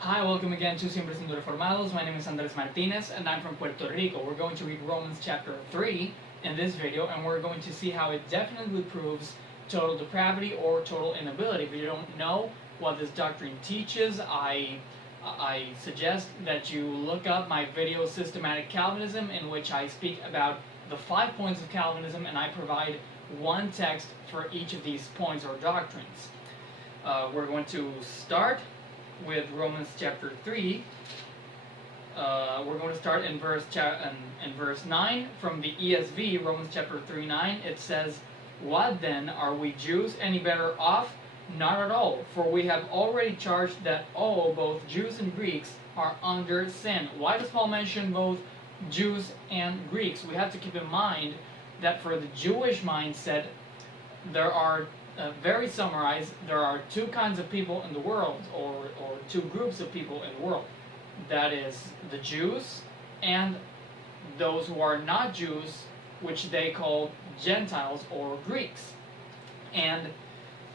Hi, welcome again to Siempre Siendo Reformados. My name is Andres Martinez and I'm from Puerto Rico. We're going to read Romans chapter 3 in this video, and we're going to see how it definitely proves total depravity or total inability. If you don't know what this doctrine teaches, I suggest that you look up my video Systematic Calvinism, in which I speak about the 5 points of Calvinism and I provide one text for each of these points or doctrines. We're going to start with Romans chapter 3. We're going to start in verse 9 from the ESV, Romans chapter 3:9. It says, "What then? Are we Jews any better off? Not at all, for we have already charged that all, both Jews and Greeks, are under sin." Why does Paul mention both Jews and Greeks? We have to keep in mind that for the Jewish mindset, there are very summarized, there are two kinds of people in the world, or two groups of people in the world. That is the Jews and those who are not Jews, which they call Gentiles or Greeks. And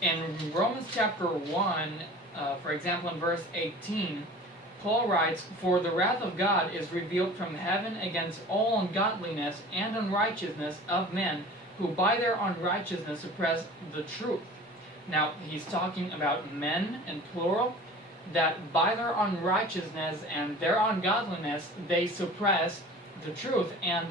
in Romans chapter 1, for example, in verse 18, Paul writes, "For the wrath of God is revealed from heaven against all ungodliness and unrighteousness of men, who by their unrighteousness suppress the truth." Now, he's talking about men in plural, that by their unrighteousness and their ungodliness, they suppress the truth. And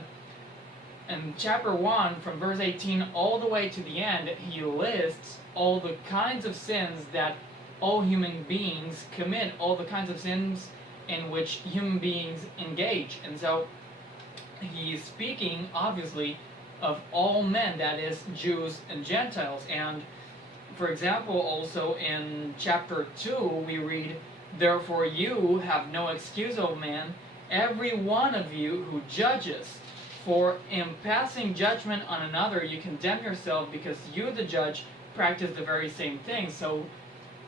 in chapter 1, from verse 18 all the way to the end, he lists all the kinds of sins that all human beings commit, all the kinds of sins in which human beings engage. And so, he's speaking, obviously, of all men, that is, Jews and Gentiles. And for example, also in chapter 2, we read, "Therefore you have no excuse, O man, every one of you who judges. For in passing judgment on another, you condemn yourself, because you, the judge, practice the very same thing." So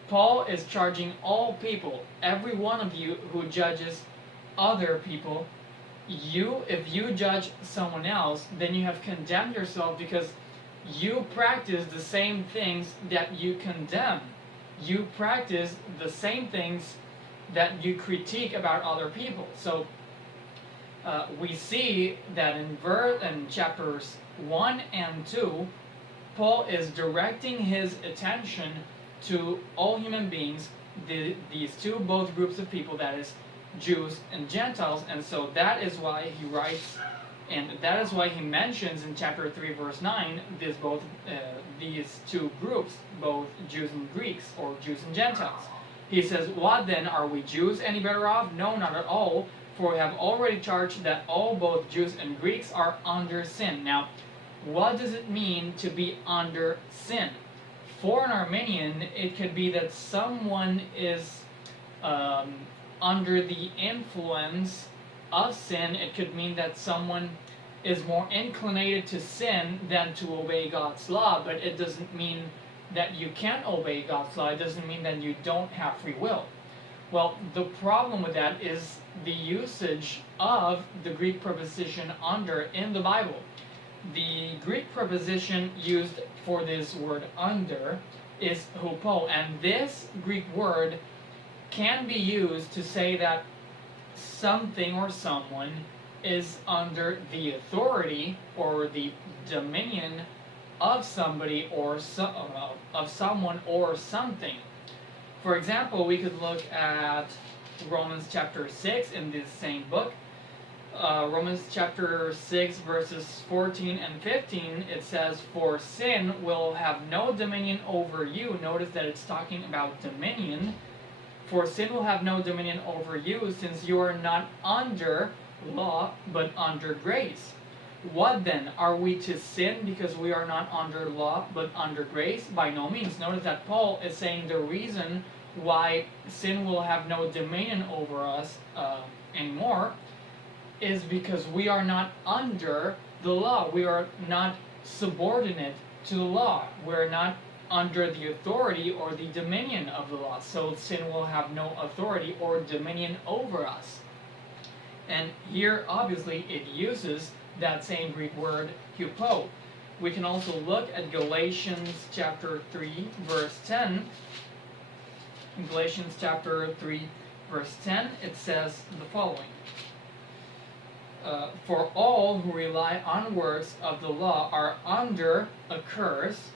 Paul is charging all people, every one of you who judges other people. If you judge someone else, then you have condemned yourself, because you practice the same things that you condemn. You practice the same things that you critique about other people. So we see that in chapters 1 and 2, Paul is directing his attention to all human beings, these two both groups of people, that is, Jews and Gentiles. And so that is why he writes, and that is why he mentions in chapter 3 verse 9 these two groups, both Jews and Greeks, or Jews and Gentiles. He says, "What then? Are we Jews any better off? No, not at all, for we have already charged that all, both Jews and Greeks, are under sin." Now, what does it mean to be under sin? For an Arminian, it could be that someone is under the influence of sin. It could mean that someone is more inclinated to sin than to obey God's law, but it doesn't mean that you can't obey God's law. It doesn't mean that you don't have free will. Well, the problem with that is the usage of the Greek preposition under in the Bible. The Greek preposition used for this word under is hupo, and this Greek word can be used to say that something or someone is under the authority or the dominion of somebody or of someone or something. For example, we could look at Romans chapter 6 in this same book. Romans chapter 6 verses 14 and 15, it says, "For sin will have no dominion over you." Notice that it's talking about dominion. "For sin will have no dominion over you, since you are not under law, but under grace." What then? Are we to sin because we are not under law, but under grace? By no means. Notice that Paul is saying the reason why sin will have no dominion over us anymore is because we are not under the law. We are not subordinate to the law. We're not under the authority or the dominion of the law. So sin will have no authority or dominion over us. And here, obviously, it uses that same Greek word, hupo. We can also look at Galatians chapter 3, verse 10. In Galatians chapter 3, verse 10, it says the following. For all who rely on works of the law are under a curse,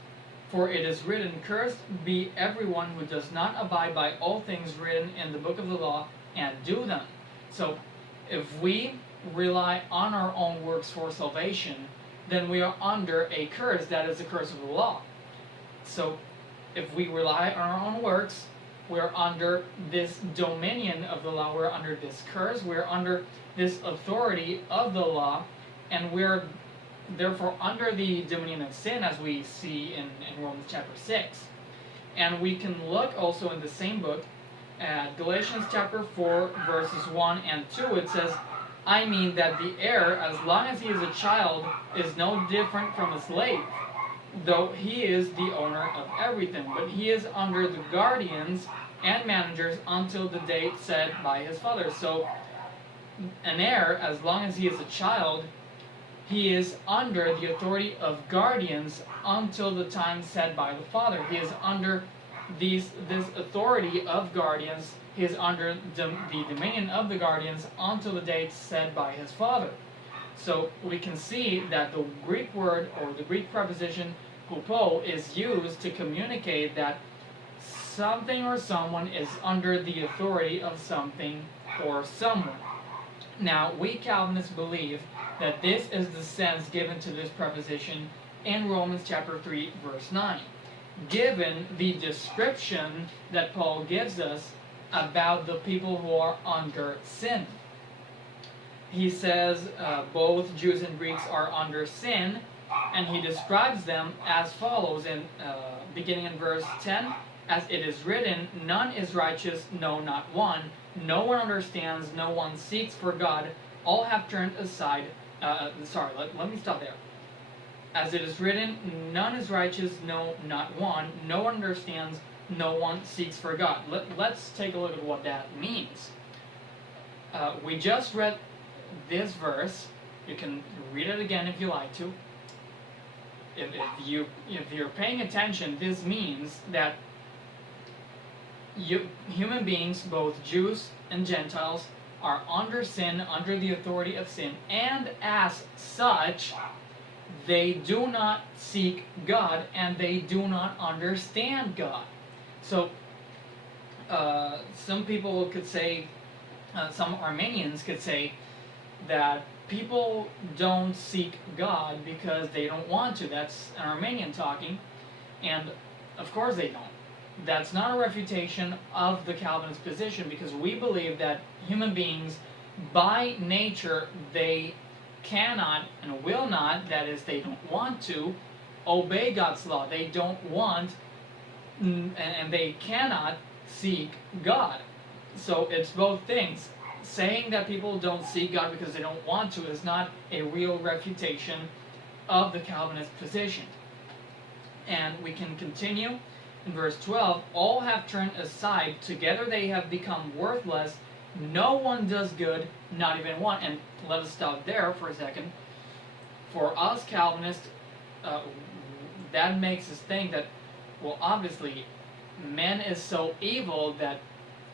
for it is written, Cursed be everyone who does not abide by all things written in the book of the law and do them. So, if we rely on our own works for salvation, then we are under a curse. That is the curse of the law. So, if we rely on our own works, we're under this dominion of the law. We're under this curse. We're under this authority of the law, and we're therefore under the dominion of sin, as we see in Romans chapter 6. And we can look also in the same book at Galatians chapter 4, verses 1 and 2. It says, I mean that the heir, as long as he is a child, is no different from a slave, though he is the owner of everything. But he is under the guardians and managers until the date set by his father. So, an heir, as long as he is a child, he is under the authority of guardians until the time set by the father. He is under this authority of guardians. He is under the dominion of the guardians until the date set by his father. So we can see that the Greek word, or the Greek preposition hupo, is used to communicate that something or someone is under the authority of something or someone. Now, we Calvinists believe that this is the sense given to this preposition in Romans chapter 3, verse 9, given the description that Paul gives us about the people who are under sin. He says both Jews and Greeks are under sin, and he describes them as follows, beginning in verse 10, as it is written, none is righteous, no, not one. No one understands, no one seeks for God. All have turned aside. Let me stop there. As it is written, none is righteous, no, not one. No one understands, no one seeks for God. Let's take a look at what that means. We just read this verse. You can read it again if you like to. If you're paying attention, this means that human beings, both Jews and Gentiles, are under sin, under the authority of sin, and as such, they do not seek God, and they do not understand God. So, some people could say, some Armenians could say, that people don't seek God because they don't want to. That's an Armenian talking, and of course they don't. That's not a refutation of the Calvinist position, because we believe that human beings, by nature, they cannot and will not, that is, they don't want to, obey God's law. They don't want, and they cannot seek God. So it's both things. Saying that people don't seek God because they don't want to is not a real refutation of the Calvinist position. And we can continue. In verse 12, all have turned aside, together they have become worthless, no one does good, not even one. And let us stop there for a second. For us Calvinists, that makes us think that, well, obviously, man is so evil that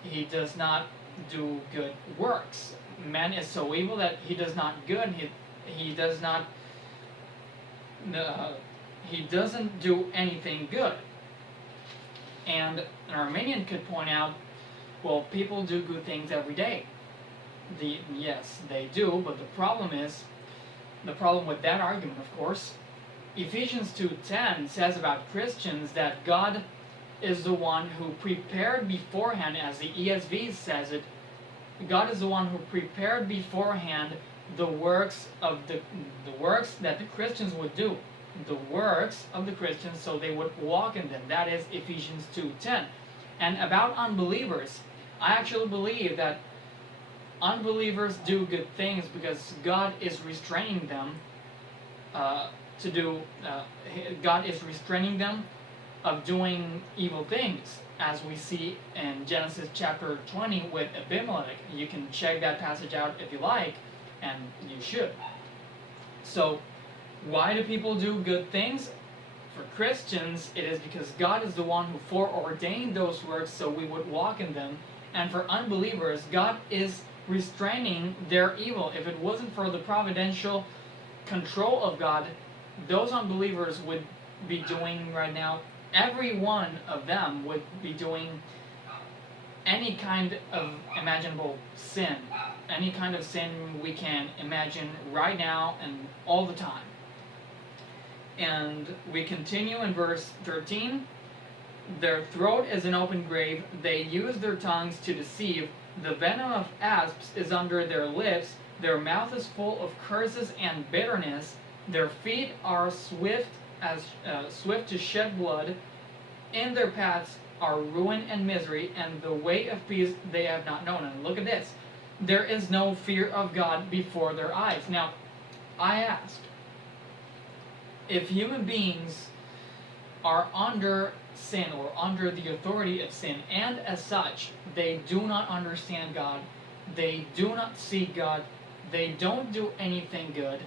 he does not do good works. Man is so evil that he does not good, he doesn't do anything good. And an Armenian could point out, well, people do good things every day. Yes, they do, but the problem with that argument, of course, Ephesians 2:10 says about Christians that God is the one who prepared beforehand, as the ESV says it, God is the one who prepared beforehand the works that the Christians would do. The works of the Christians, so they would walk in them. That is Ephesians 2:10. And about unbelievers, I actually believe that unbelievers do good things because God is restraining them God is restraining them of doing evil things, as we see in Genesis chapter 20 with Abimelech. You can check that passage out if you like, and you should. So, why do people do good things? For Christians, it is because God is the one who foreordained those works so we would walk in them, And for unbelievers, God is restraining their evil. If it wasn't for the providential control of God, those unbelievers would be doing right now, every one of them would be doing any kind of imaginable sin, any kind of sin we can imagine right now and all the time. And we continue in verse 13. Their throat is an open grave. They use their tongues to deceive. The venom of asps is under their lips. Their mouth is full of curses and bitterness. Their feet are swift to shed blood. In their paths are ruin and misery, and the way of peace they have not known. And look at this. There is no fear of God before their eyes. Now, I asked, if human beings are under sin or under the authority of sin, and as such, they do not understand God, they do not seek God, they don't do anything good,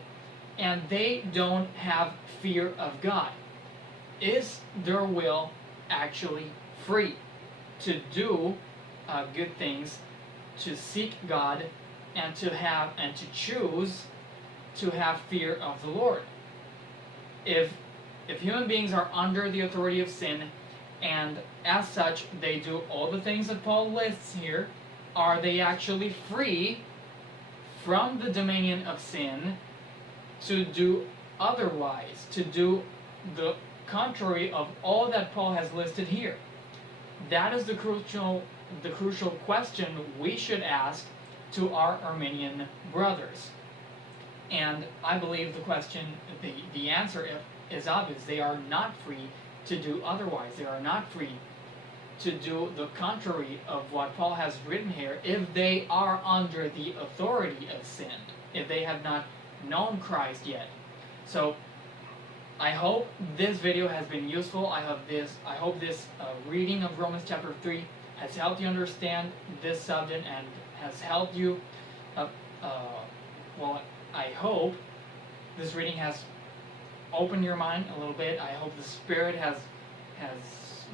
and they don't have fear of God, is their will actually free to do good things, to seek God, and to choose to have fear of the Lord? If human beings are under the authority of sin, and as such they do all the things that Paul lists here, are they actually free from the dominion of sin to do otherwise, to do the contrary of all that Paul has listed here? That is the crucial question we should ask to our Armenian brothers. And I believe the answer is obvious. They are not free to do otherwise. They are not free to do the contrary of what Paul has written here if they are under the authority of sin, if they have not known Christ yet. So I hope this video has been useful. I hope this reading of Romans chapter 3 has helped you understand this subject and has helped you. I hope this reading has opened your mind a little bit. I hope the Spirit has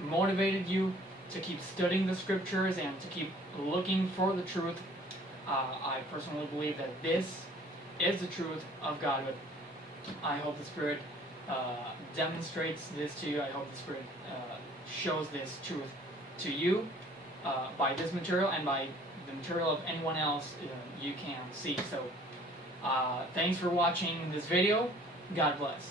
motivated you to keep studying the Scriptures and to keep looking for the truth. I personally believe that this is the truth of God, but I hope the Spirit demonstrates this to you. I hope the Spirit shows this truth to you by this material and by the material of anyone else you can see. So thanks for watching this video. God bless.